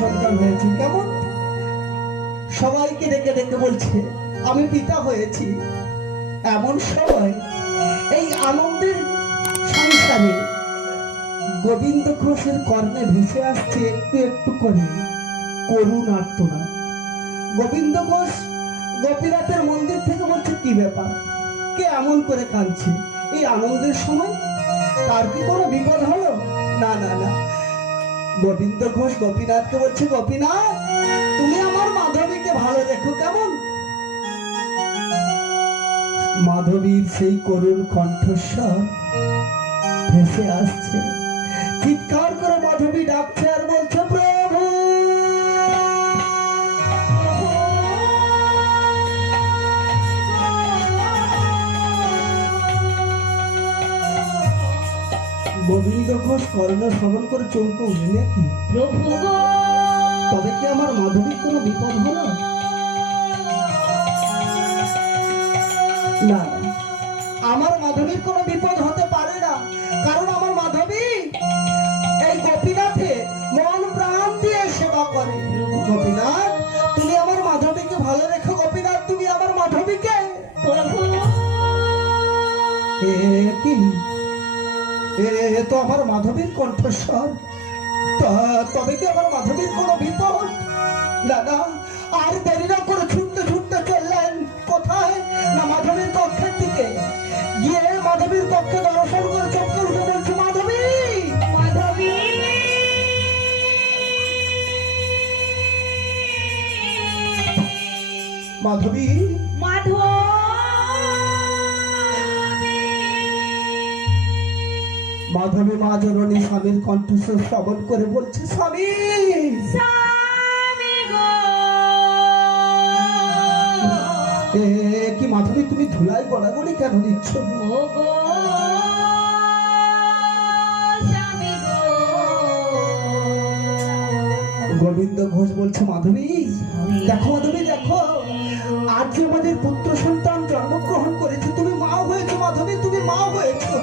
সন্তান হয়েছি। কেমন সবাইকে ডেকে ডেকে বলছে আমি পিতা হয়েছি। এমন সময় এই আনন্দের সংসারে গোবিন্দ ঘোষের কর্ণে ভেসে আসছে একটু একটু করে করুণ আর্তনা। গোবিন্দ ঘোষ গোপীনাথের মন্দির থেকে বলছে কি ব্যাপার, কে এমন করে কাঁদছে এই আনন্দের সময়? তার কি কোনো বিপদ হলো? না না না। গোবিন্দ ঘোষ গোপীনাথকে বলছে গোপীনাথ তুমি আমার মাধবীকে ভালো রেখো। কেমন মাধবীর সেই করুণ কণ্ঠস্বর ভেসে আসছে, চিৎকার করে মাধবী ডাকছে আর বলছে প্রভু গোবিন্দ ঘোষ কর্ণ শ্রবণ করে চমকে উঠলে কি প্রভু তবে কি আমার মাধবীর কোনো বিপদ হলো? না, আমার মাধবীর কোনো বিপদ হতে পারে না, কারণ আমার মাধবী এই গোপীনাথে মন প্রাণ দিয়ে সেবা করে। গোপীনাথ তুমি আমার মাধবীকে ভালো রেখো। গোপীনাথ তুমি আমার মাধবীকে তো আমার মাধবীর কণ্ঠস্বর, তবে কি আমার মাধবীর কোনো বিপদ? দাদা আর দেরি না করে ছুটতে ছুটতে চললেন কোথায় না মাধবীর কক্ষের দিকে। গিয়ে মাধবীর কক্ষে দর্শন করে চমকে উঠে বলছে মাধবী মাধবী মাধবী মাধবী মা জননী স্বামীর কণ্ঠস্বর শ্রবণ করে বলছে স্বামী কি মাধবী তুমি ধুলাই গড়াগড়ি কেন দিচ্ছ? গোবিন্দ ঘোষ বলছে মাধবী দেখো, মাধবী দেখো, আজ যে আমাদের পুত্র সন্তান জন্মগ্রহণ করেছে, তুমি মা হয়েছো মাধবী, তুমি মা হয়েছো।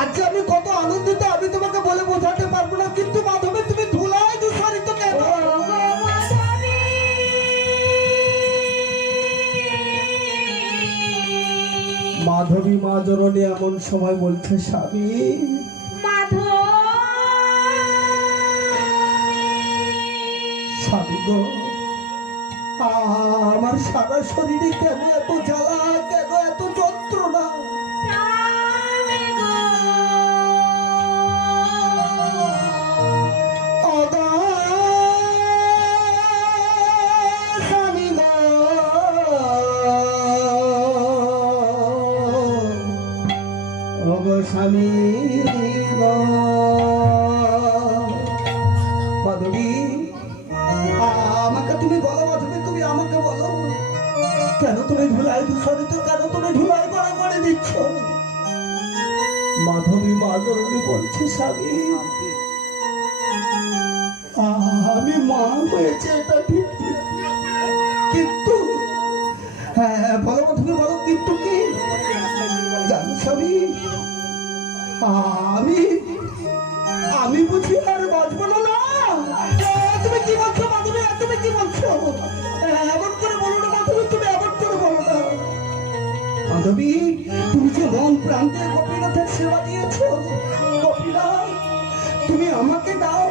আজ যে আমি কত আনন্দিত আমি তোমাকে বলে বোঝাতে পারবো না, কিন্তু মাধবী তুমি ধুলাই দূষারিত কেন? মাধবী মা জননী এমন সময় বলছে স্বামী স্বামী গো আমার সারা শরীরে কেন এত জ্বালা, কেন এত যন্ত্রণা? স্বামী মাধবী আমাকে তুমি বলো, মাধবী তুমি আমাকে বলো কেন তুমি ধুলাই দূষণিত, কেন তুমি ধুলাই গড়া করে দিচ্ছ? মাধবী মাধবী বলছে স্বামী আমি মা হয়েছে এটা ঠিক, কিন্তু হ্যাঁ বলো মাধবী বলো কিন্তু কি জানো স্বামী আমি বুঝি আর বাঁচবো না। তুমি কি বলছো মাধবী, তুমি কি বলছো? এমন করে বলো না মাধবী, তুমি এমন করে বলো না। মাধবী তুমি যে মন প্রান্তে গোপীনাথের সেবা দিয়েছো, গোপীনাথ তুমি আমাকে দাও,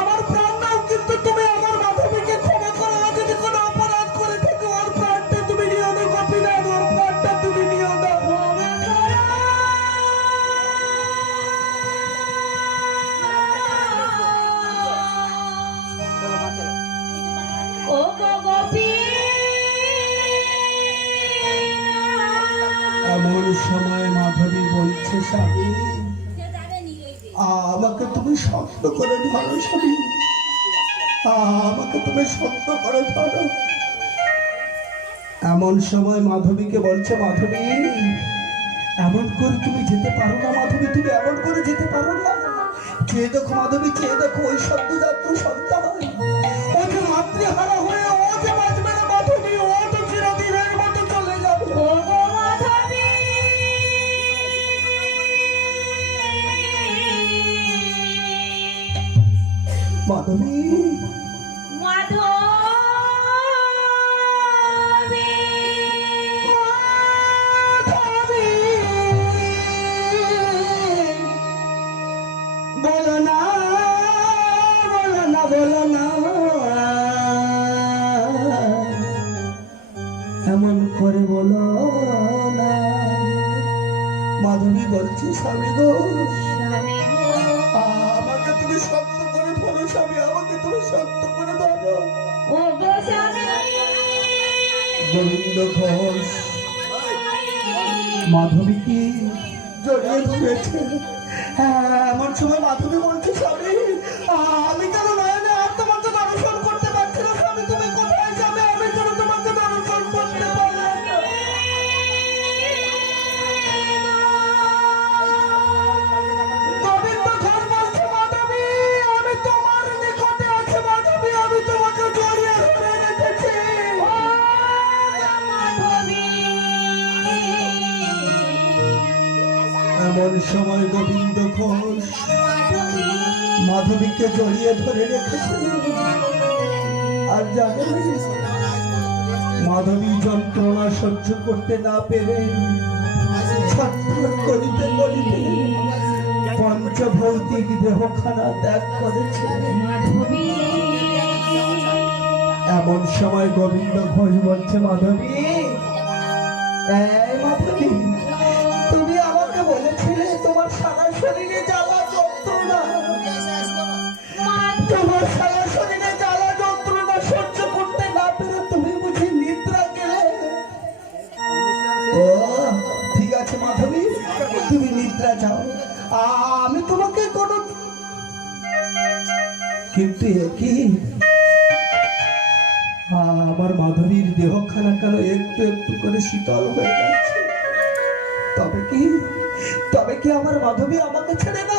আমার প্রাণ দাও, কিন্তু তুমি আমার মাধবীকে ক্ষমা করো। যদি কোনো অপরাধ করে থাকো ওর প্রাণটা তুমি নিও না গোপীনাথ, ওর প্রাণটা তুমি নিও না। এমন সময় মাধবী বলছে স্বামী আমাকে তুমি শক্ত করে ধরো স্বামী, আমাকে তুমি শক্ত করে ধরো। এমন সময় মাধবীকে বলছে মাধবী এমন করে তুমি যেতে পারো না মাধবী, তুমি এমন করে যেতে পারো না। চেয়ে দেখো মাধবী, চেয়ে দেখো ওই সদ্যজাত সন্তান, ও যে মাতৃহারা হয়ে ও যে বাঁচবে না মাধবী, ও তো চিরদিনের মতো চলে যাবে। মাধবী বলো না বলো না বলো না এমন করে বলো না। মাধবী বলছি স্বামী গো, আমাকে তুমি শক্ত করে ধরো স্বামী, আমাকে তুমি শক্ত করে ধরো। গোবিন্দ ঘোষ মাধবীকে জড়িয়ে ধরেছে। এমন সময় মাধবী বলছে স্বামী, আমি কেন নয়নে আর তোমাকে দর্শন করতে পারছি না স্বামী, তুমি কোথায় যাবে, আমি কেন তোমাকে দর্শন করতে পারবো না। গোবিন্দ ঘোষ বলছে মাধবী, আমি তোমার নিকটে আছি মাধবী, আমি তোমাকে জড়িয়ে ধরে রেখেছি। এমন সময় গোবিন্দ ঘোষ মাধবীকে জড়িয়ে ধরে রেখেছে। আর জানে মাধবী যন্ত্রণা সহ্য করতে না পেরে ছটফট করিতে করিতে পঞ্চভৌতিক দেহখানা ত্যাগ করেছে। এমন সময় গোবিন্দ ঘোষ বলছে মাধবী, এই মাধবী, তুমি আমাকে বলেছিলে তোমার সারা শরীরে জ্বালা যন্ত্রণা, তোমার সারা শরীরে জ্বালা যন্ত্রণা সহ্য করতে না পেরে তুমি বুঝি নিদ্রা গেলে। ও ঠিক আছে মাধবী, তুমি নিদ্রা যাও, আমি তোমাকে কোনো, কিন্তু একই আমার মাধবীর দেহখানা কেন একটু একটু করে শীতল হয়ে যাচ্ছে। তবে কি আমার মাধবী আমাকে ছেড়ে না,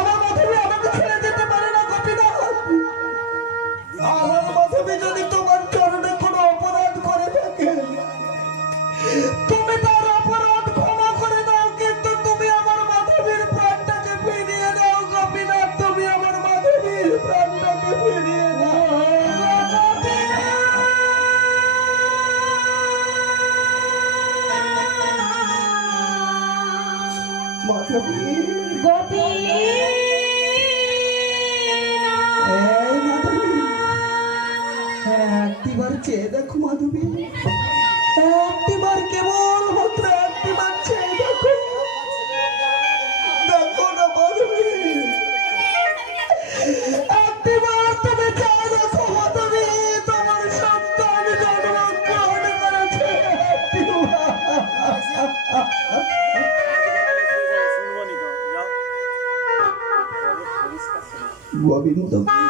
আমার মাধবী আমাকে ছেড়ে যেতে পারে না গোপীনাথ। আমার মাধবী যদি তোমার চরণে কোনো অপরাধ করে থাকে তুমি তার অপরাধ ক্ষমা করে দাও, কিন্তু তুমি আমার মাধবীর প্রাণটাকে ফিরিয়ে দাও গোপীনাথ, তুমি আমার মাধবীর প্রাণটাকে ফিরিয়ে দাও। মাধবী একটিবার চেয়ে দেখো মাধবী, একটিবার কেবল মাত্র একটিবার চেয়ে দেখো, দেখো না মাধবী, একটিবার তুমি চেয়ে দেখো মাধবী, তোমার সন্তান জন্মগ্রহণ করেছে। গোবিন্দ কথা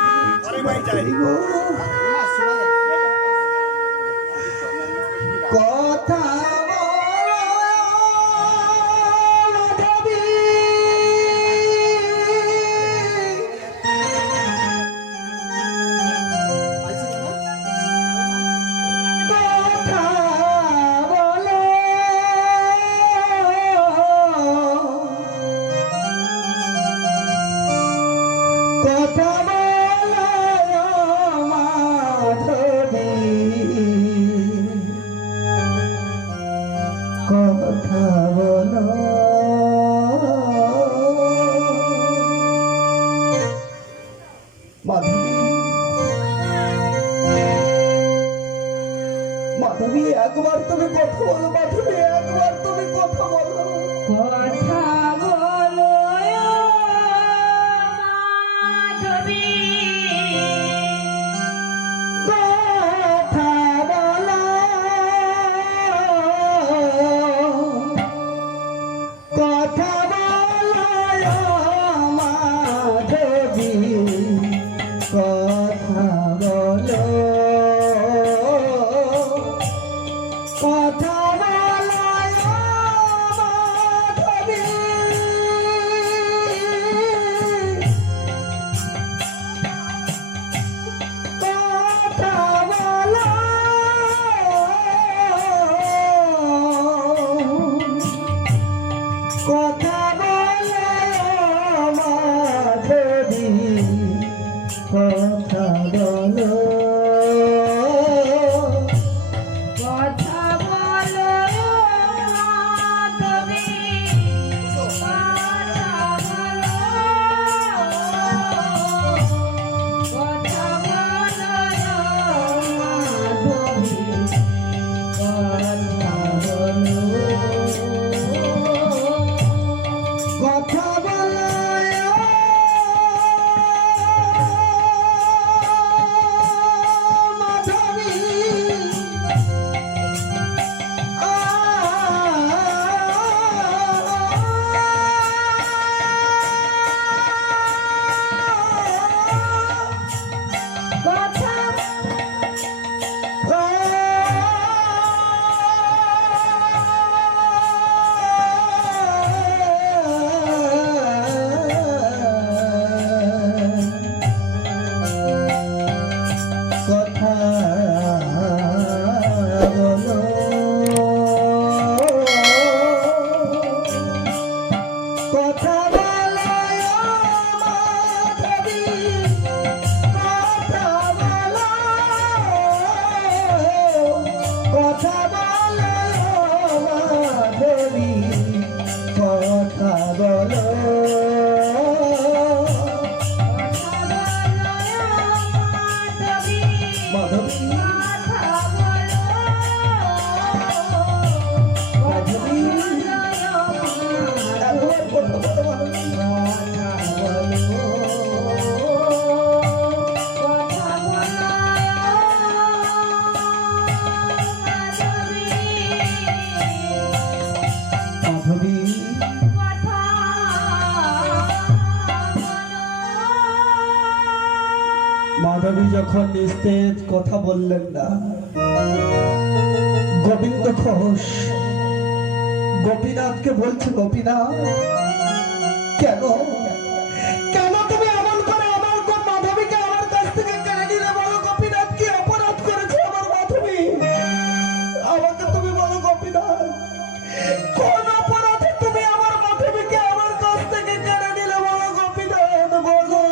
কথা বলো মাধবী, মাধবী একবার তুমি কথা বলো মাধবী, একবার তুমি কথা বলো, কথা বলো মাধবী, কথা বলো, কথা বলো মাধবী, কথা বলো, কথা বলো মাধবী যখন নিস্তেজ কথা বললেন না, গোবিন্দ ঘোষ গোপীনাথকে বলছে, গোপীনাথ কেন কেন তুমি এমন করে আমার মাধবীকে আমার কাছ থেকে কেড়ে নিলে? বলো গোপীনাথ, কি অপরাধ করেছে আমার মাধবী? আমাকে তুমি বলো গোপীনাথ, কোন অপরাধে তুমি আমার মাধবীকে আমার কাছ থেকে কেড়ে নিলে? বলো গোপীনাথ, বলো।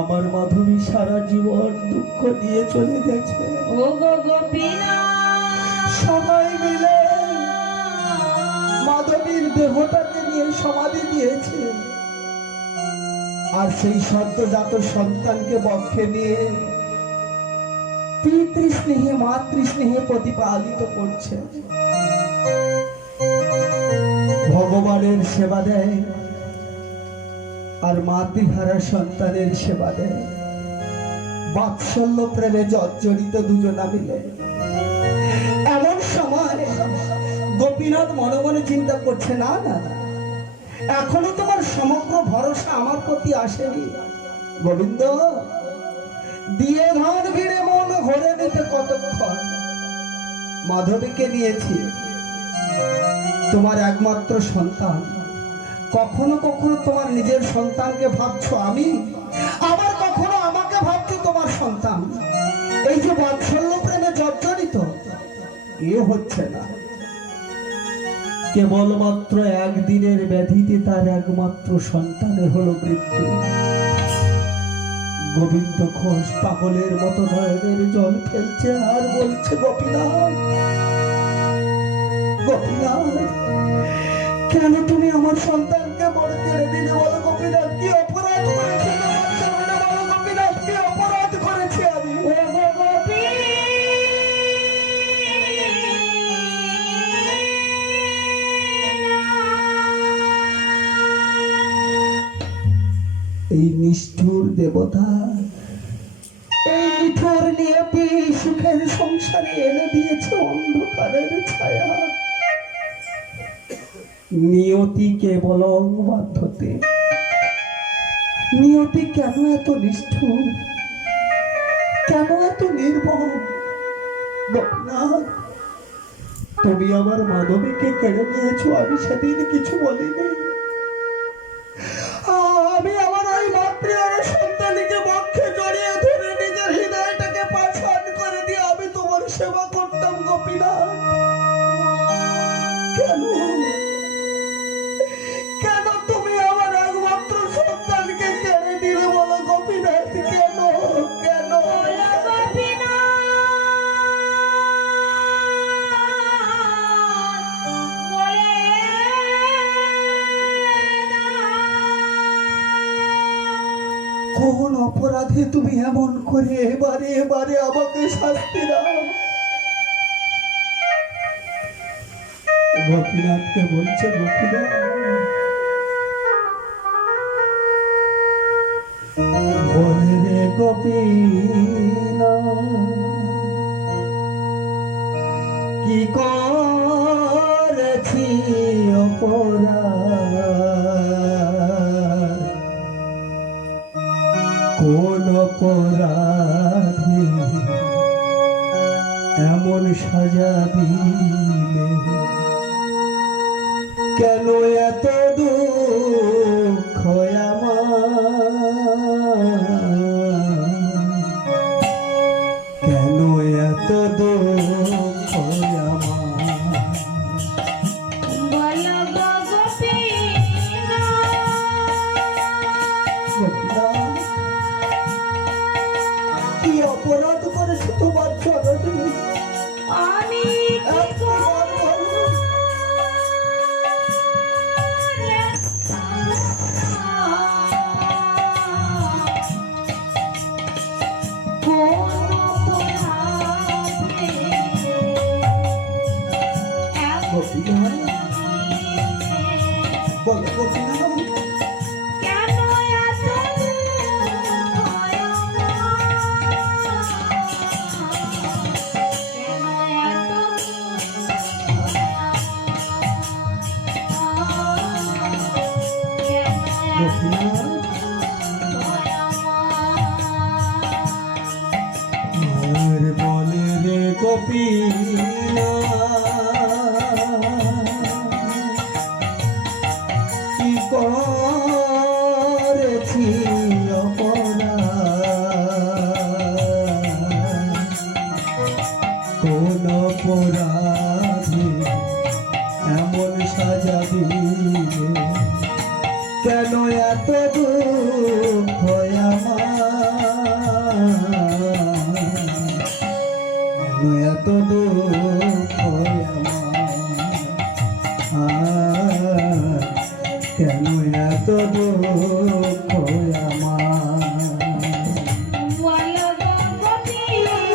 আমার মাধবী সারা জীবন দুঃখ নিয়ে চলে গেছে। ও গো গোপীনাথ, সবাই মিলে মাধবীর দেহটাকে নিয়ে সমাধি দিয়েছে, আর সেই সদ্যজাত সন্তানকে বক্ষে নিয়ে পিতৃস্নেহে মাতৃস্নেহে প্রতিপালিত করছে। ভগবানের সেবা দেয় আর মাতৃহারা সন্তানের সেবা দেয়। বাৎসল্য প্রেমে জর্জরিত দুজনা মিলে। এমন সময় গোপীনাথ মনে মনে চিন্তা করছে, না না, এখনো তোমার সমগ্র ভরসা আমার প্রতি আসেনি। গোবিন্দ, দিয়ে ধান ভিড়ে মন ঘরে নিতে কতক্ষণ? মাধবীকে নিয়েছি, তোমার একমাত্র সন্তান। কখনো কখনো তোমার নিজের সন্তানকে ভাবছো আমি, আবার কখনো আমাকে ভাবছো তোমার সন্তান। এই যে বাৎসল্য প্রেমে জর্জরিত, এ হচ্ছে না। কেবলমাত্র একদিনের ব্যাধিতে তার একমাত্র সন্তানের হলো মৃত্যু। গোবিন্দ ঘোষ পাগলের মতো নয়নের জল ফেলছে আর বলছে, গোপীনাথ, গোপীনাথ, কেন তুমি আমার সন্তানকে মরে কেড়ে দিলে? বলো গোপীনাথ, কি অপরাধ করেছে তোমার সামনে? বলো গোপীনাথ, কি অপরাধ করেছি আমি? এই নিষ্ঠুর দেবতা এই নিঠুর নিয়তি সুখের সংসারে এনে দিয়েছে অন্ধকারের ছায়া। নিয়তিকে বলং বাধ্যতে। নিয়তি কেন এত নিষ্ঠুর, কেন এত নির্মম? গোপীনাথ, তুমি আমার মাধবীকে কেড়ে নিয়েছো, আমি সেদিন কিছু বলিনি। আমি আমার ওই মাতৃহারা সন্তানকে বক্ষে জড়িয়ে ধরে নিজের হৃদয়টাকে পাষাণ করে দিয়ে আমি তোমার সেবা করতাম। গোপীনাথ, কেন কেন তুমি আমার একমাত্র সন্তানকে কেড়ে দিলে? বলো গোপীনাথ, কেন কেন? কোন অপরাধে তুমি এমন করে এবারে এবারে আমাকে শাস্তি দাও? গোপীনাথকে বলছে, গোপীনাথ, বলে রে গোপীনাথ, কি করেছি অপরাধ? কোন অপরাধে এমন সাজা দিলে? কেন এত দুঃখ আমার? কেন এত দুঃখ আমার? কি অপরাধ করেছে তোমার জননী? আমি বলো গোপীনাথ, গোপীনাথ, আর বলে রে গোপীনাথ, কি করেছি অপরাধ, কোন অপরাধে এমন সাজা দিলে, কেন এত দুঃখ আমার, কেন এত দুঃখ আমার, কেন এত দুঃখ আমার। বলো গো গোপীনাথ,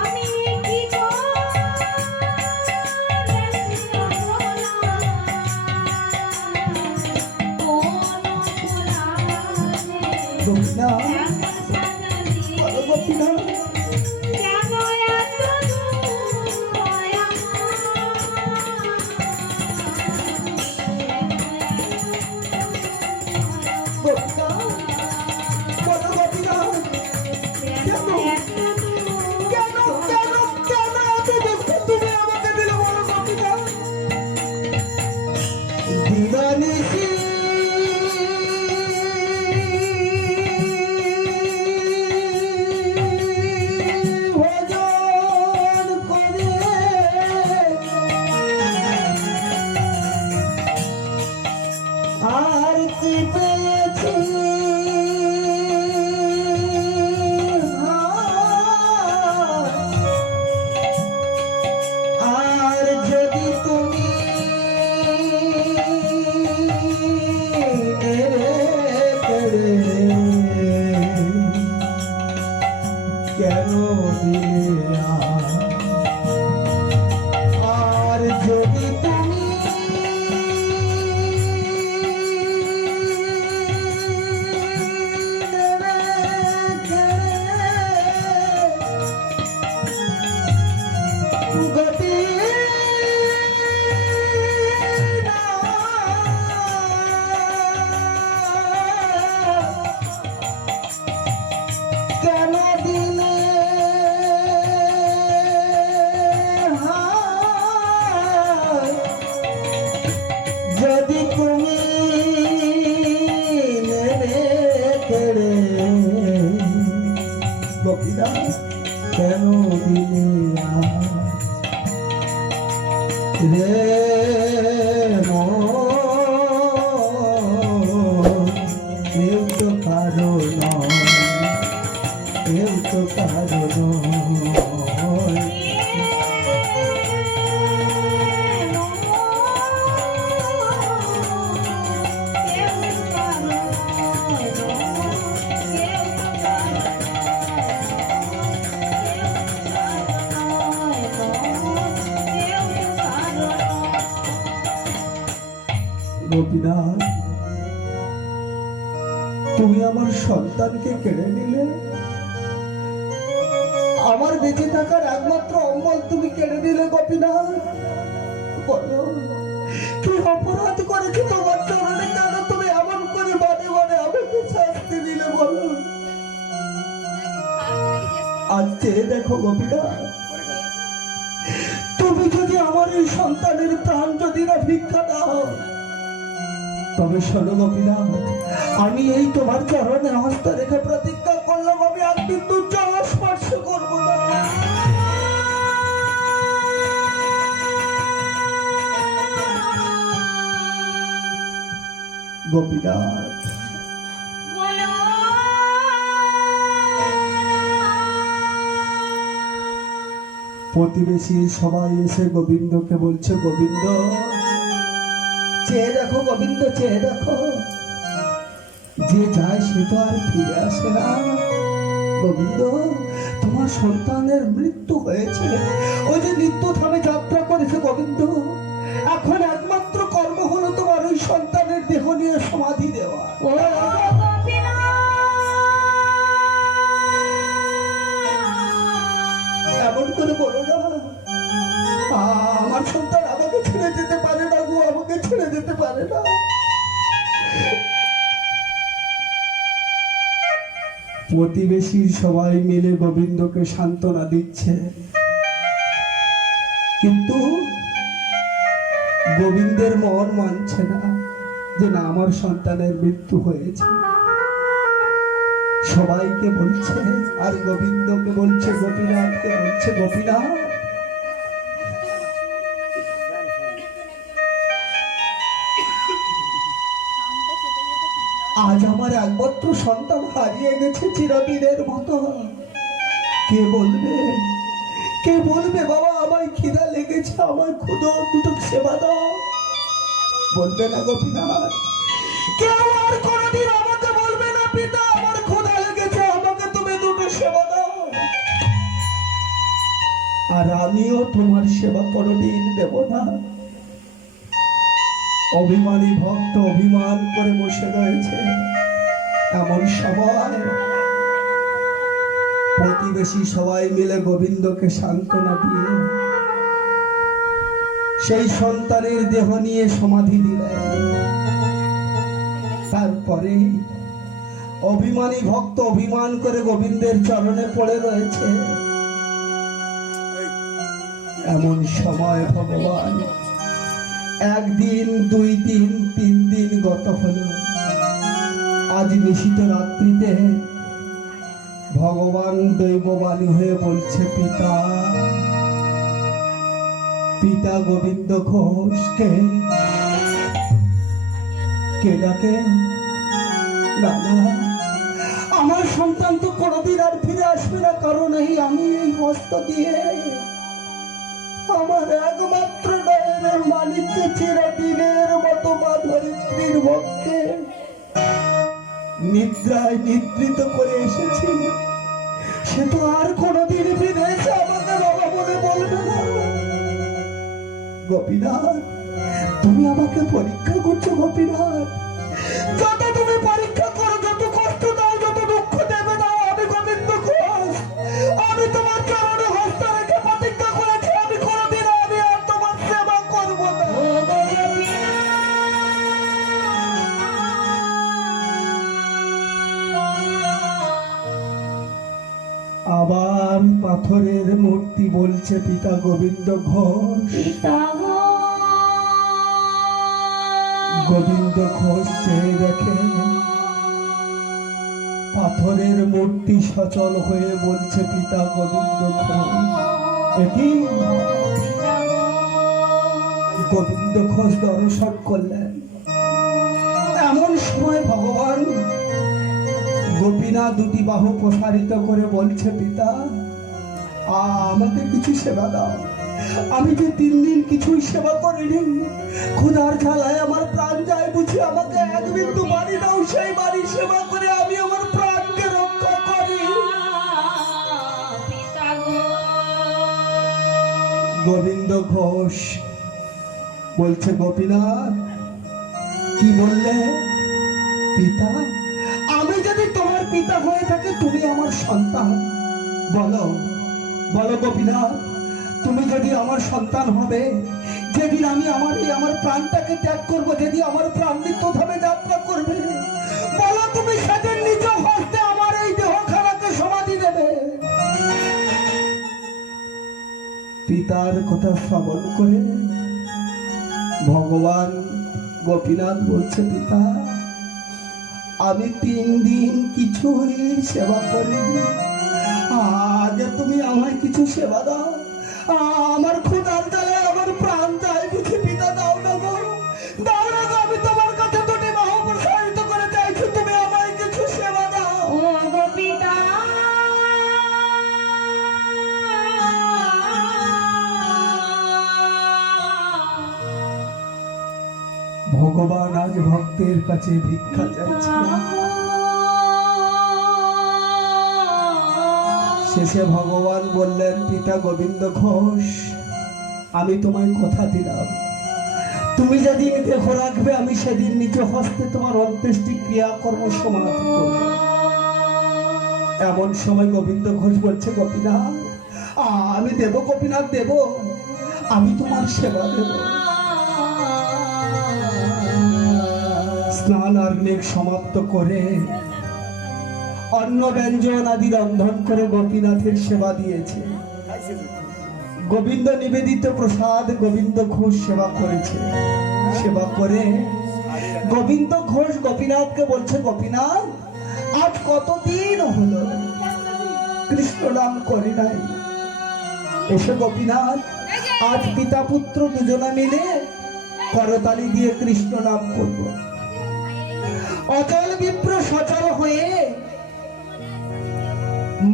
আমি কি করেছি অপরাধ, কোন অপরাধে গোপীনাথ, এমন সাজা দিলে, বলো গোপীনাথ, কেন এত দুঃখ গোপীনাথ, বলো গোপীনাথ, কেন কেন কেন কেন এত দুঃখ তুমি আমাকে দিলে, বলো গোপীনাথ। দিবানিশি ভজন করে আর কি পেয়েছি, আর যদি তুমি কেন দিলে, আর যদি তুমি কেন দিলে, যদি তুমি নেবে কেড়ে, গোপীনাথ, কেন দিলে রে কেউ তো কারণ, কেউ তো কারণ, গোপীনাথ, তুমি আমার সন্তানকে কেড়ে নিলে, আমার বেঁচে থাকার একমাত্র অম্বল তুমি কেড়ে নিলে। গোপীনাথ, বলো কি অপরাধ করেছি তোমার চরণে, কেন তুমি এমন করে বারে বারে আমাকে শাস্তি দিলে, বলো। আজ চেয়ে দেখো গোপীনাথ, তুমি যদি আমার এই সন্তানের প্রাণ যদি না ভিক্ষা দাও, তবে শোনো গোপীনাথ, আমি এই তোমার চরণে হস্ত রেখে প্রতিজ্ঞা করলাম, আমি আর কিন্তু জল স্পর্শ করবো না। গোপীনাথ, বলো প্রতিবেশী সবাই এসে গোবিন্দকে বলছে, গোবিন্দ চেয়ে দেখো, গোবিন্দ চেয়ে দেখো, যে যায় সে তো আর ফিরে আসে না। গোবিন্দ, তোমার সন্তানের মৃত্যু হয়েছে, ওই যে নিত্য ধামে যাত্রা করেছে। গোবিন্দ, এখন একমাত্র কর্ম হলো তোমার ওই সন্তানের দেহ নিয়ে সমাধি দেওয়া। ও গোপীনাথ, এমন করে বলো না, আমার সন্তান পারে না। প্রতিবেশী সবাই মিলে গোবিন্দকে সান্ত্বনা দিচ্ছে, কিন্তু গোবিন্দের মন মানছে না যে না, আমার সন্তানের মৃত্যু হয়েছে। সবাইকে বলছে, আর গোবিন্দকে বলছে, গোপীনাথকে বলছে, গোপীনাথ আজ আমার একমাত্র সন্তান হারিয়ে গেছে চিরদিনের মতো। কে বলবে, কে বলবে বাবা আমায় খিদা লেগেছে, আমার ক্ষুধা, দুটো সেবা দাও? বলবে না গোপীনাথ? কেউ আর কোনোদিন আমাকে বলবে না পিতা আমার ক্ষুধা লেগেছে, আমাকে তুমি দুটো সেবা দাও? আর আমিও তোমার সেবা কোনোদিন দেব না। অভিমানী ভক্ত অভিমান করে বসে রয়েছে। এমন সময় প্রতিবেশী সবাই মিলে গোবিন্দকে সান্ত্বনা দিয়ে সেই সন্তানের দেহ নিয়ে সমাধি দিলেন। তারপরে অভিমানী ভক্ত অভিমান করে গোবিন্দের চরণে পড়ে রয়েছে। এমন সময় ভগবান একদিন, 2 দিন, 3 দিন গত হলো। আজ নিশিত রাত্রিতে ভগবান দৈববাণী হয়ে বলছে, পিতা, পিতা গোবিন্দ ঘোষকে। কে ডাকে? না না, আমার সন্তান তো কোনোদিন আর ফিরে আসবে না, কারণ আমি এই হস্ত দিয়ে আমার একমাত্র নয়নের মালিককে চিরদিনের মতো মা ধরিত্রীর ভক্তে নিদ্রায় নিদ্রিত করে এসেছি। সে তো আর কোনোদিন ফিরে এসে আমাকে বাবা বলে বলবে না। গোপীনাথ, তুমি আমাকে পরীক্ষা করছো গোপীনাথ। যত তুমি পরীক্ষা করো, যত কষ্ট দাও, যত দুঃখ দেবে দাও, আমি গোবিন্দ ঘোষ, আমি তোমার চরণে হস্ত রেখে প্রতিজ্ঞা করেছি আমি কোনোদিন আমি আর তোমার সেবা করবো না। আবার পাথরের মূর্তি বলছে, পিতা গোবিন্দ ঘোষ। গোবিন্দ ঘোষ চেয়ে দেখে পাথরের মূর্তি সচল হয়ে বলছে, পিতা গোবিন্দ ঘোষ। একই গোবিন্দ ঘোষ দর্শন করলেন। এমন সময় ভগবান গোপীনাথ 2 বাহু প্রসারিত করে বলছে, পিতা আমাকে কিছু সেবা দাও। আমি যে 3 দিন কিছুই সেবা করিনি, ক্ষুধার জ্বালায় আমার প্রাণ যায় বুঝি, আমাকে 1 বিন্দু বাড়ি দাও, সেই বাড়ি সেবা করে আমি আমার প্রাণকে রক্ষা করি। গোবিন্দ ঘোষ বলছে, গোপীনাথ কি বললে? পিতা, আমি যদি তোমার পিতা হয়ে থাকে, তুমি আমার সন্তান। বলো বলো গোপীনাথ, তুমি যদি আমার সন্তান হবে, যেদিন আমি আমার প্রাণটাকে ত্যাগ করবো, যেদিন আমার প্রাণ নিত্যভাবে যাত্রা করবে, বলো তুমি সেদিন নিজ হস্তে আমার এই দেহখানাকে সমাধি দেবে। পিতার কথা শ্রবণ করে ভগবান গোপীনাথ বলছে, পিতা আমি 3 দিন কিছুই সেবা করিনি, আজ তুমি আমায় কিছু সেবা দাও। আমার ক্ষুধার জ্বালায় আমার প্রাণ যায় বুঝি, পিতা দাও না গো, দাও না গো, আমি তোমার কাছে 2 বাহু প্রসারিত করে চাইছি, তুমি আমায় কিছু সেবা দাও। ও গো পিতা, ভগবান আজ ভক্তের কাছে ভিক্ষা চাইছে। শেষে ভগবান বললেন, পিতা গোবিন্দ ঘোষ, আমি তোমায় কথা দিলাম, তুমি যেদিন দেহ রাখবে আমি সেদিন নিজ হস্তে তোমার অন্ত্যেষ্টি ক্রিয়াকর্ম সমাধি করব। এমন সময় গোবিন্দ ঘোষ বলছে, গোপীনাথ আমি দেব, গোপীনাথ দেব, আমি তোমার সেবা দেব। স্নান আর্নেক সমাপ্ত করে অন্ন ব্যঞ্জন আদি রন্ধন করে গোপীনাথের সেবা দিয়েছে। গোবিন্দ নিবেদিত প্রসাদ গোবিন্দ ঘোষ সেবা করেছে। সেবা করে গোবিন্দ ঘোষ গোপীনাথকে বলছে, গোপীনাথ আজ কতদিন হলো কৃষ্ণ নাম করি নাই, এসে গোপীনাথ আজ পিতা পুত্র দুজনা মিলে করতালি দিয়ে কৃষ্ণ নাম করব। অচল বিপ্র সচল হয়ে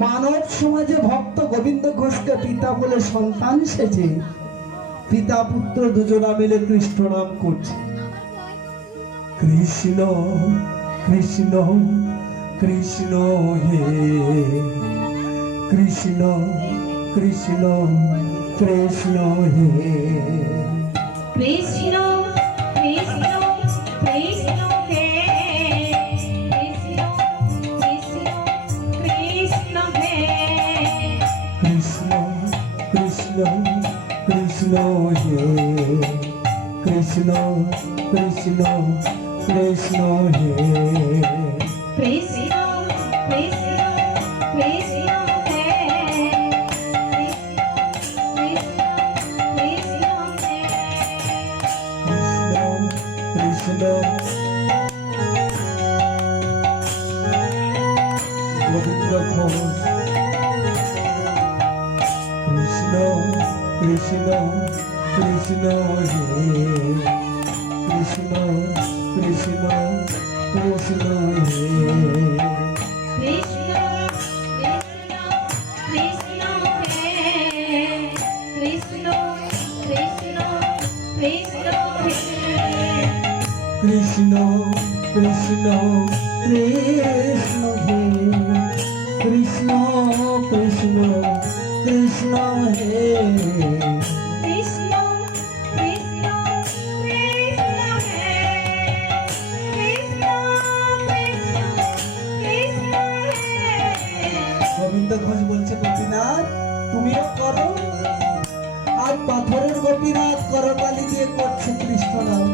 মানব সমাজে ভক্ত গোবিন্দ ঘোষকে পিতা বলে সন্তান সেজে পিতা পুত্র দুজনা মিলে কৃষ্ণ নাম করছে। কৃষ্ণ কৃষ্ণ কৃষ্ণ হে কৃষ্ণ কৃষ্ণ কৃষ্ণ হে কৃষ্ণ কৃষ্ণ কৃষ্ণ হে কৃষ্ণ কৃষ্ণ কৃষ্ণ হে কৃষ্ণ কৃষ্ণ কৃষ্ণ হে কৃষ্ণ কৃষ্ণ কৃষ্ণ হে কৃষ্ণ কৃষ্ণ কৃষ্ণ হে কৃষ্ণ কৃষ্ণ হে কৃষ্ণ গোবিন্দ ঘোষ কৃষ্ণ কৃষ্ণ কৃষ্ণ হে কৃষ্ণ কৃষ্ণ কৃষ্ণ হে কৃষ্ণ কৃষ্ণ কৃষ্ণ হে কৃষ্ণ কৃষ্ণ কৃষ্ণ হে কৃষ্ণ কৃষ্ণ কৃষ্ণ হে কৃষ্ণ কৃষ্ণ কৃষ্ণ হে কৃষ্ণ কৃষ্ণ কৃষ্ণ হে কৃষ্ণ কৃষ্ণ কৃষ্ণ হে গোবিন্দ ঘোষ বলছে, গোপীনাথ তুমিও করো। আর পাথরের গোপীনাথ করতালি দিয়ে করছে কৃষ্ণ নাম।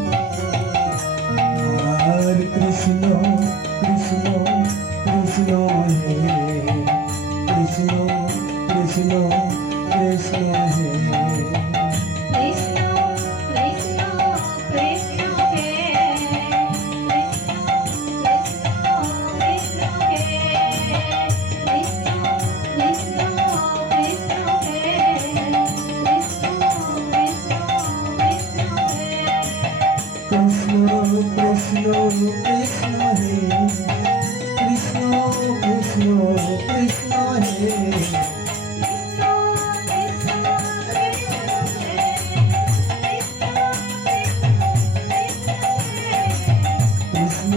আর কৃষ্ণ কৃষ্ণ কৃষ্ণ হে কৃষ্ণ কৃষ্ণ কৃষ্ণ হে কৃষ্ণ কৃষ্ণ কৃষ্ণ হে কৃষ্ণ কৃষ্ণ কৃষ্ণ হে কৃষ্ণ কৃষ্ণ কৃষ্ণ হে কৃষ্ণ কৃষ্ণ কৃষ্ণ হে কৃষ্ণ কৃষ্ণ কৃষ্ণ হে কৃষ্ণ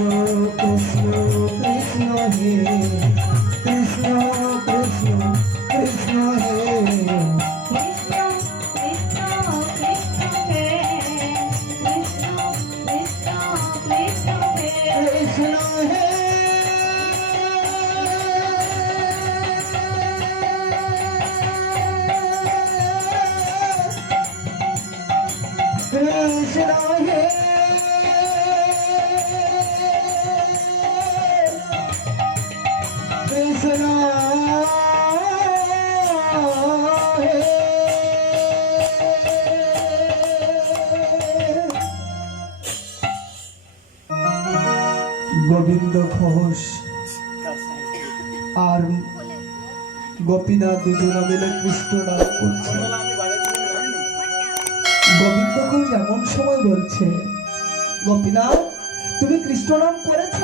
কৃষ্ণ কৃষ্ণ হে কৃষ্ণ কৃষ্ণ কৃষ্ণ হে কৃষ্ণ কৃষ্ণ কৃষ্ণ হে কৃষ্ণ হে কৃষ্ণ হে কৃষ্ণ গোবিন্দ ঘোষ আর গোপীনাথ দুজনা মিলে কৃষ্ণ নাম করছে। গোবিন্দ ঘোষ এমন সময় বলছে, গোপীনাথ তুমি কৃষ্ণ নাম করেছ?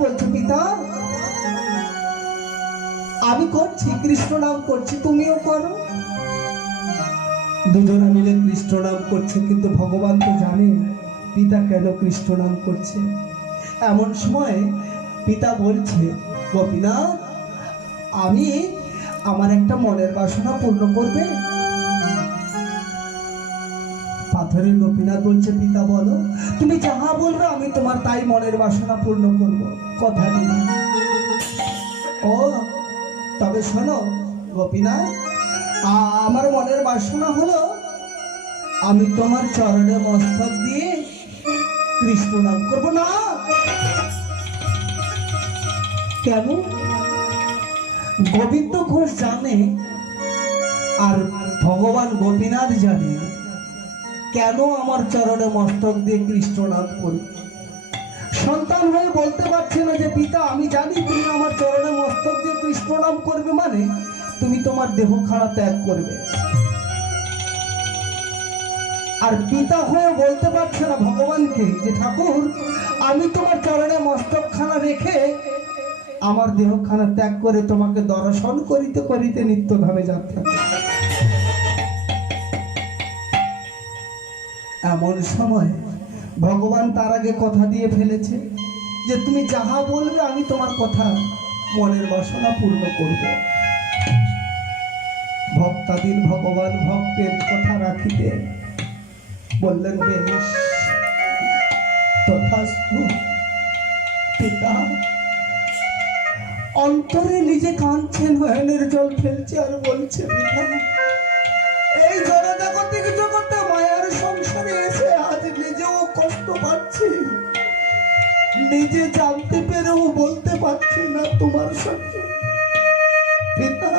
বলছে, পিতা আমি করছি, কৃষ্ণ নাম করছি, তুমিও করো। দুজনা মিলে কৃষ্ণ নাম করছে, কিন্তু ভগবান তো জানে পিতা কেন কৃষ্ণ নাম করছে। এমন সময় পিতা বলছে, গোপীনাথ আমি আমার একটা মনের বাসনা পূর্ণ করবে। পাথরের গোপীনাথ বলছে, পিতা বলো, তুমি যাহা বলবে আমি তোমার তাই মনের বাসনা পূর্ণ করব, কথা দিলাম। ও তবে শোনো, গোপীনাথ, আমার মনের বাসনা হলো আমি তোমার চরণে মস্তক দিয়ে কৃষ্ণ নাম করব। না কেন? গোবিন্দ ঘোষ জানে আর ভগবান গোপীনাথ জানে কেন আমার চরণে মস্তক দিয়ে কৃষ্ণ নাম করবে। সন্তান হয়ে বলতে পারছে না যে পিতা আমি জানি তুমি আমার চরণে মস্তক দিয়ে কৃষ্ণ নাম করবে, মানে তুমি তোমার দেহ খানা ত্যাগ করবে। আর পিতা হয়ে বলতে পারছে না ভগবানকে যে ঠাকুর আমি তোমার চরণে মস্তক খানা রেখে আমার দেহ খানা ত্যাগ করে তোমাকে দর্শন করিতে করিতে নিত্যধামে যাত্রা। এমন সময় ভগবান তার আগে কথা দিয়ে ফেলেছে যে তুমি যাহা বলবে আমি তোমার কথা মনের বাসনা পূর্ণ করব। ভক্তাধীন ভগবান ভক্তের কথা রাখিতে বললেন বেশ তথাস্তু। পিতা অন্তরে নিজে কাঁদছেন, নয়নের জল ফেলছে আর বলছে পিতা এই জনজাগতিক জগতে মায়ার সংসারে এসে আজ নিজেও কষ্ট পাচ্ছি, নিজে জানতে পেরেও বলতে পারছি না তোমার সঙ্গে। পিতা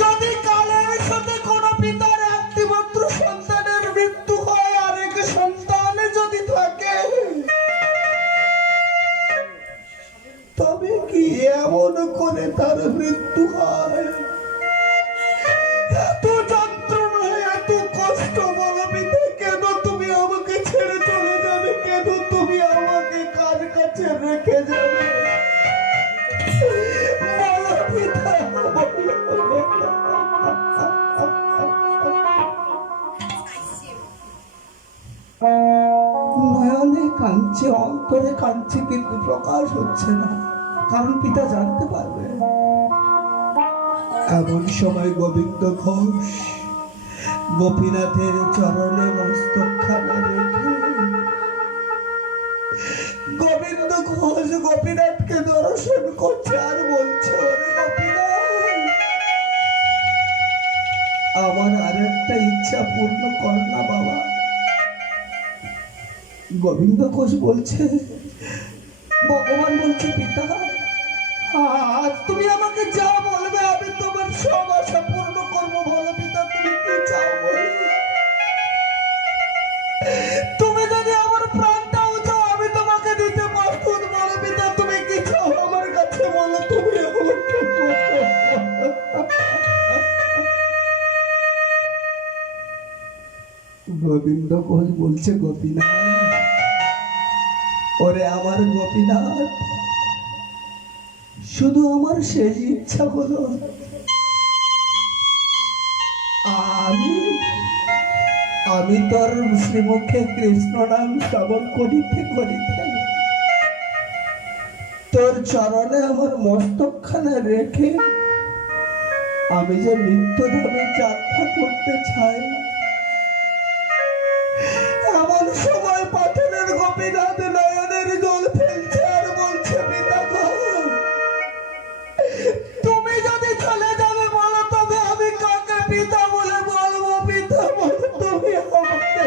যদি কালের সাথে কোনো পিতার একটি মাত্র সন্তানের মৃত্যু হয়, আরেক সন্তান যদি থাকে, তবে কি এমন করে তার মৃত্যু হয়? এত যন্ত্রণা, এত কষ্ট বলো পিতা, কেন তুমি আমাকে ছেড়ে চলে যাবে? কেন তুমি আমাকে কার কাছে রেখে যাবে? বলো পিতা, বলো। নয়নে কাঁদছে, অন্তরে কাঁদছে, কিন্তু প্রকাশ হচ্ছে না, কারণ পিতা জানতে পারবে। এমন সময় গোবিন্দ ঘোষ গোপীনাথের চরণে মস্তকখানা রেখে গোবিন্দ ঘোষ গোপীনাথকে দর্শন করছে আর বলছে ওরে গোপীনাথ আমার আর একটা ইচ্ছা পূর্ণ কর না বাবা। গোবিন্দ ঘোষ বলছে, ভগবান বলছে পিতা আজ তুমি আমাকে যা বলবে আমি তোমার সব আশা পূর্ণ করবো। বলো পিতা তুমি কি চাও বলো? তুমি যদি আমার প্রাণটাও চাও আমি তোমাকে দিতে প্রস্তুত। বলো পিতা তুমি কি চাও আমার কাছে বলো, তুমি আমাকে বলো। গোবিন্দ ঘোষ বলছে গোপীনাথ, ওরে আমার গোপীনাথ, শুধু আমার শেষ ইচ্ছা হলো আমি তোর শ্রীমুখে কৃষ্ণ নাম শ্রবণ করিতে করিতে তোর চরণে আমার মস্তকখানা রেখে আমি যে নিত্যধামে যাত্রা করতে চাই। এমন সময় পাথরের গোপীনাথ নয়নের জল ফেলছে আর বলছে পিতা গো তুমি যদি চলে যাবে বলো তবে আমি কাকে পিতা বলে বলবো? পিতা বলো তুমি আমাকে।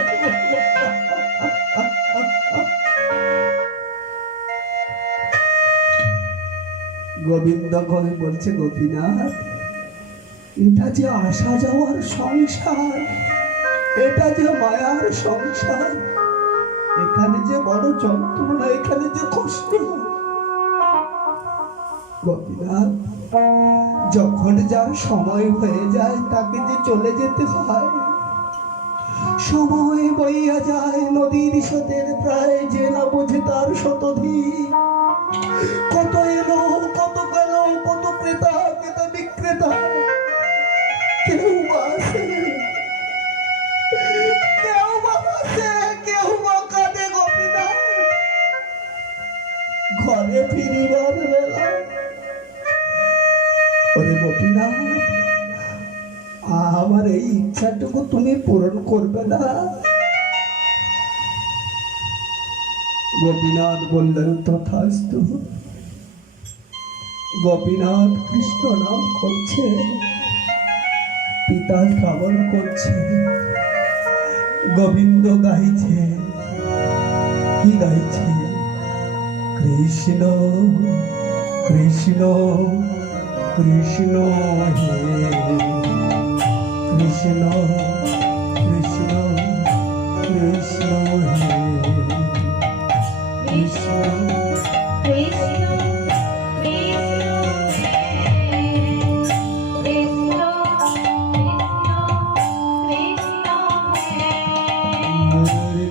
গোবিন্দ ঘোষ বলছে গোপীনাথ এটা যে আসা যাওয়ার সংসার, এটা যে মায়ার সংসার, এখানে যে বড় যন্ত্রণা, এখানে যে কষ্ট। গোপীনাথ যখন যার সময় হয়ে যায় তাকে যে চলে যেতে হয়, সময় বইয়া যায় নদীর স্রোতের প্রায়, যে না বোঝে তার শতধিক। কত এলো কত গেল, কত ক্রেতা কত বিক্রেতা, কেউ বা আসে কেউ বা হাসে কেউ বা কাঁদে। গোপীনাথ ঘরে ফিরিবার বেলা ওরে গোপীনাথ আমার এই ইচ্ছাটুকু তুমি পূরণ করবে না? গোপীনাথ বললেন তথাস্তু। গোপীনাথ কৃষ্ণ নাম করছে, পিতা শ্রাবণ করছে, গোবিন্দ গাইছে, কি গাইছে? কৃষ্ণ কৃষ্ণ কৃষ্ণ হে কৃষ্ণ কৃষ্ণ কৃষ্ণ হে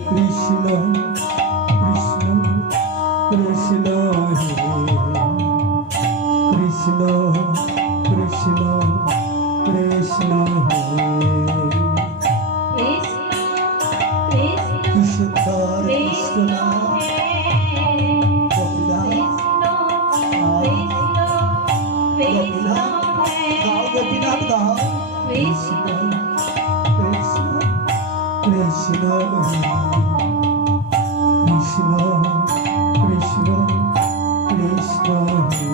কৃষ্ণ কৃষ্ণ কৃষ্ণ কৃষ্ণ হে কৃষ্ণ কৃষ্ণ কৃষ্ণ হে কৃষ্ণর কৃষ্ণ নাম গোপীনাথ গাও কৃষ্ণ কৃষ্ণ কৃষ্ণ হে কৃষ্ণ কৃষ্ণ কৃষ্ণ হে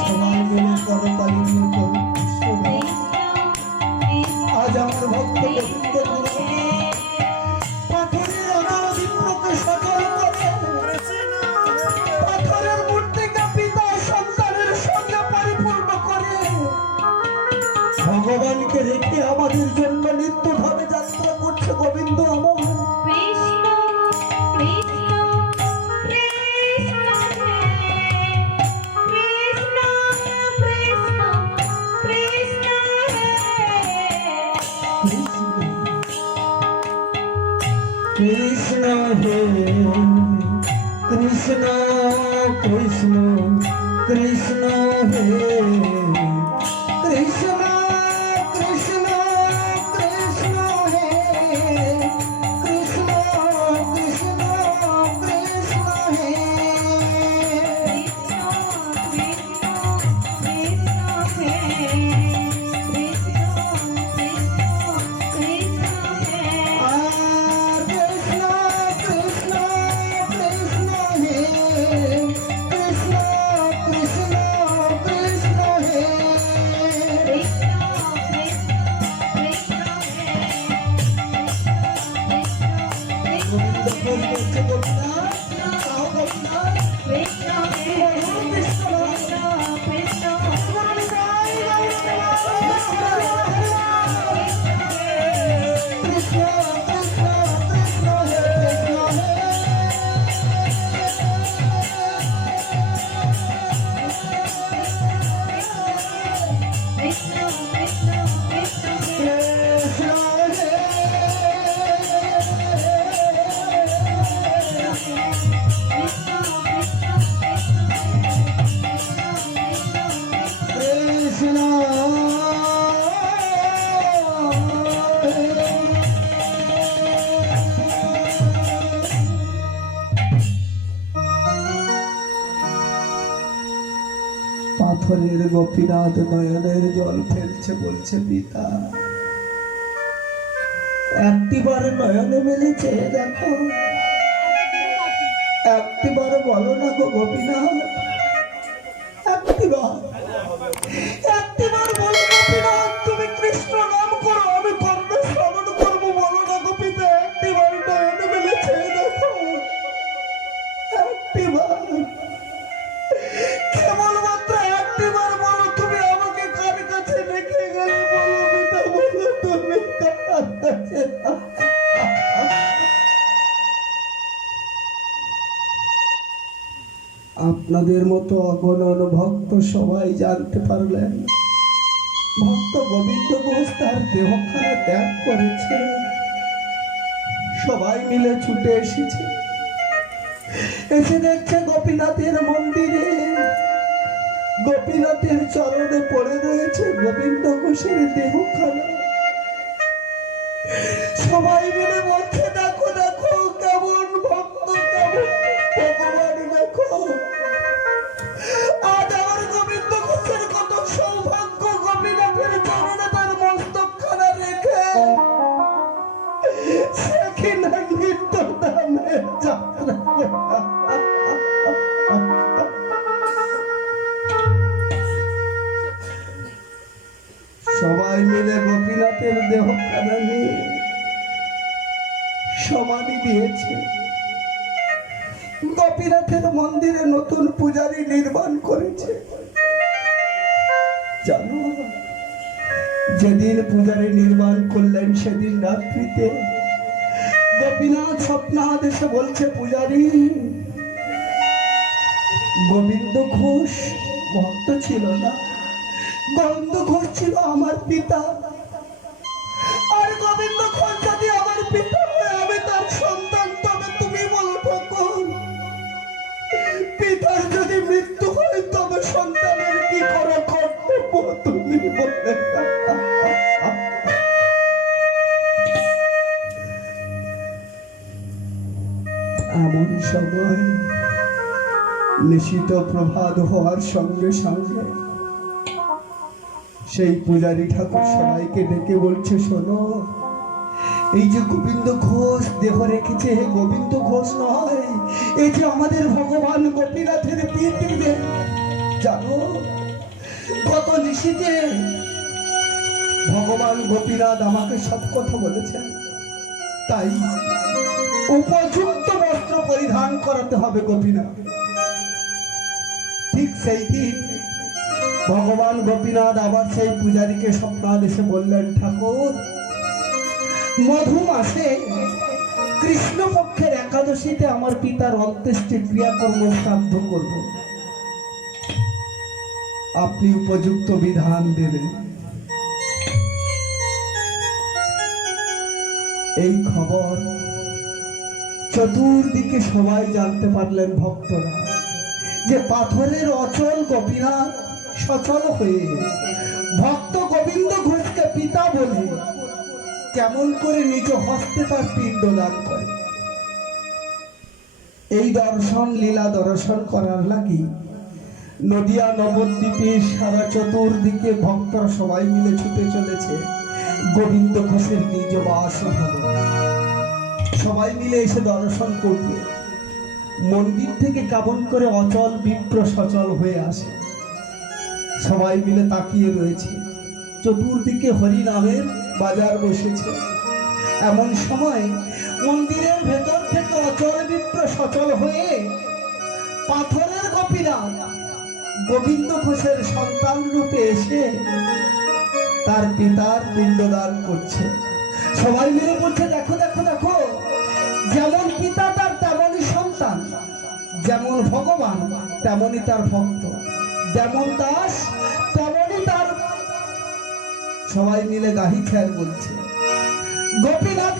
সবাই মিলে করতালি দিয়ে বলুন, কৃষ্ণ নাম। আজ আমার ভক্ত গোবিন্দ গুরু পাথরের অনাদিত্যকে সচল করে পাথরের মূর্তিকে পিতা সন্তানের সঙ্গে পরিপূর্ণ করে ভগবানকে রেখে আমাদের জন্য নিত্যভাবে যাত্রা করছে গোবিন্দ আমার। কৃষ্ণ হে কৃষ্ণ কৃষ্ণ কৃষ্ণ হে কৃষ্ণ কৃষ্ণ কৃষ্ণ হে কৃষ্ণ কৃষ্ণ কৃষ্ণ হে কৃষ্ণ কৃষ্ণ কৃষ্ণ হে কৃষ্ণ কৃষ্ণ কৃষ্ণ হে গোবিন্দ ভোগ করছে গোপীনাথ, তাও গোপীনাথ কৃষ্ণ কৃষ্ণ কৃষ্ণ কৃষ্ণ হে কৃষ্ণ হে কৃষ্ণ কৃষ্ণ পাথরের গোপীনাথ নয়নের জল ফেলছে, বলছে পিতা একটিবার নয়নে মেলেছে দেখো, একটিবার বলো না গো গোপীনাথ, একটিবার একটিবার বলো গোপীনাথ, তুমি কৃষ্ণ নাম করো, আমি কর্ণ শ্রবণ করবো, বলো না গো পিতা, একটিবার নয়নে মেলেছে দেখো, একটিবার কেবলমাত্র একটিবার বলো, তুমি আমাকে কার কাছে রেখে গেলে, বলো পিতা, বলো তুমি কার কাছে। আপনাদের মতো অগণন ভক্ত সবাই জানতে পারলেন ভক্ত গোবিন্দ ঘোষ তার দেহখানা ত্যাগ করেছে, সবাই মিলে ছুটে এসেছে, এসে দেখছে গোপীনাথের মন্দিরে গোপীনাথের চরণে পড়ে রয়েছে গোবিন্দ ঘোষের দেহখানা। সবাই মিলে বলছে দেখো দেখো কেমন ভক্ত, কেমন ভগবান, দেখো আজ আমার গোবিন্দ ঘোষের কত সৌভাগ্য, গোপীনাথের চরণে তার মস্তকখানা রেখে সে কিনা নিত্য দানে যাত্রা সবাই মিলে গোপীনাথের দেহখানা নিয়ে সমাধি দিয়েছে। গোপীনাথের মন্দিরে নতুন পূজারী নির্মাণ করেছে। জানো, যেদিন পূজারী নির্মাণ করলেন সেদিন রাত্রিতে গোপীনাথ স্বপ্নাদ এসে বলছে, পূজারী, গোবিন্দ ঘোষ ভক্ত ছিল না, গোবিন্দ ঘোষ ছিল আমার পিতা। আর গোবিন্দ ঘোষ যদি আমার পিতা হয়, আমি তার সন্তান, তবে তুমি বলো ঠাকুর, পিতার যদি মৃত্যু হয় তবে সন্তানের কি করা কর্তব্য তুমি বলে। এমন সময় নিশিত প্রভাত হওয়ার সঙ্গে সঙ্গে সেই পূজারী ঠাকুর সবাইকে ডেকে বলছে, শোনো, এই যে গোবিন্দ ঘোষ দেহ রেখেছে, গোবিন্দ ঘোষ নয়, এই যে আমাদের ভগবান গোপীনাথের পিতৃদেব। জানো, গত নিশিতে ভগবান গোপীনাথ আমাকে সব কথা বলেছেন, তাই উপযুক্ত বস্ত্র পরিধান করাতে হবে গোপীনাথ। ঠিক সেই দিন ভগবান গোপীনাথ আবার সেই পূজারীকে স্বপ্নাদেশে বললেন, ঠাকুর, মধু মাসে কৃষ্ণপক্ষের একাদশীতে আমার পিতার অন্ত্যেষ্টি ক্রিয়াকর্ম শ্রাদ্ধ করব, আপনি উপযুক্ত বিধান দেবেন। এই খবর চতুর্দিকে সবাই জানতে পারলেন, ভক্তরা, যে পাথরের অচল গোপীনাথ সচল হয়ে ভক্ত গোবিন্দ ঘোষকে পিতা বলে কেমন করে নিজ হস্তে তার পিণ্ড দান করে। এই দর্শন লীলা দর্শন করার লাগি নদিয়া নবদ্বীপে সারা চতুর্দিকে ভক্তরা সবাই মিলে ছুটে চলেছে গোবিন্দ ঘোষের নিজ বাসভবন। সবাই মিলে এসে দর্শন করবে। মন্দির থেকে কেমন করে অচল বিপ্র সচল হয়ে আসে, সবাই মিলে তাকিয়ে রয়েছে। চতুর্দিকে হরি নামের বাজার বসেছে। এমন সময় মন্দিরের ভেতর থেকে অচল বিপ্র সচল হয়ে পাথরের গোপীনাথ গোবিন্দ ঘোষের সন্তান রূপে এসে তার পিতার পিণ্ডদান করছে। সবাই মিলে বলছে, দেখো দেখো দেখো, যেমন পিতা তার তেমনই সন্তান, যেমন ভগবান তেমনই তার ভক্ত, যেমন দাস তেমনই তার। সবাই মিলে গাহি খেয়াল বলছে, গোপীনাথ